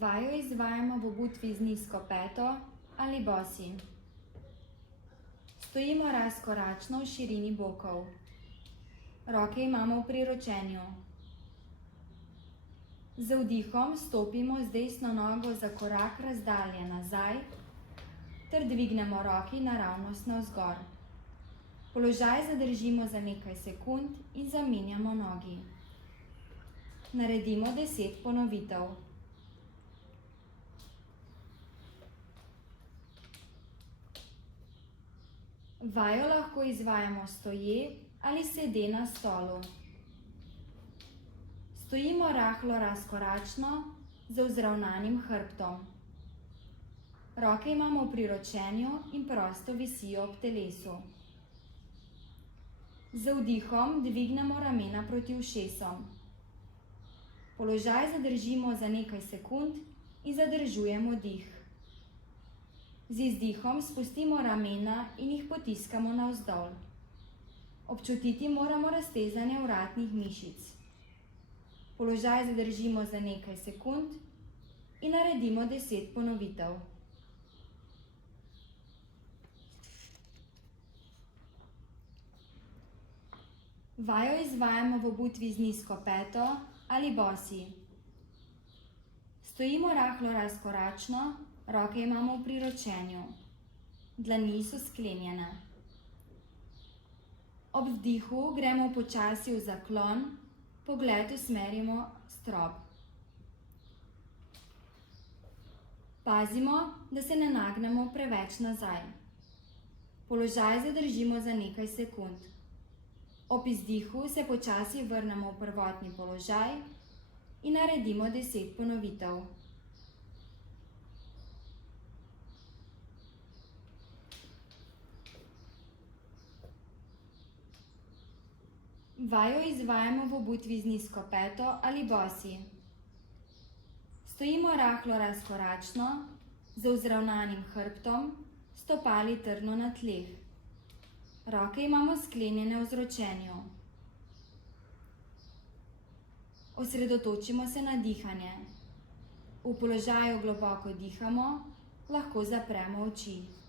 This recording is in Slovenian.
Vajo izvajamo v obutvi z nizko peto ali bosi. Stojimo razkoračno v širini bokov. Roke imamo v priročenju. Z vdihom stopimo z desno nogo za korak razdalje nazaj ter dvignemo roki naravnost navzgor. Položaj zadržimo za nekaj sekund in zamenjamo nogi. Naredimo 10 ponovitev. Vajo lahko izvajamo stoje ali sede na stolu. Stojimo rahlo razkoračno z vzravnanim hrbtom. Roke imamo v priročenju in prosto visijo ob telesu. Z vdihom dvignemo ramena proti ušesom. Položaj zadržimo za nekaj sekund in zadržujemo dih. Z izdihom spustimo ramena in jih potiskamo navzdol. Občutiti moramo raztezanje vratnih mišic. Položaj zadržimo za nekaj sekund in naredimo 10 ponovitev. Vajo izvajamo v obutvi z nizko peto ali bosi. Stojimo rahlo razkoračno, roke imamo v priročenju. Dlani so sklenjene. Ob vdihu gremo počasi v zaklon, pogled usmerimo strop. Pazimo, da se ne nagnemo preveč nazaj. Položaj zadržimo za nekaj sekund. Ob izdihu se počasi vrnemo v prvotni položaj in naredimo 10 ponovitev. Vajo izvajamo v obutvi z nizko peto ali bosi. Stojimo rahlo razkoračno, z vzravnanim hrbtom, stopali trdno na tleh. Roke imamo sklenjene v zročenju. Osredotočimo se na dihanje. V položaju globoko dihamo, lahko zapremo oči.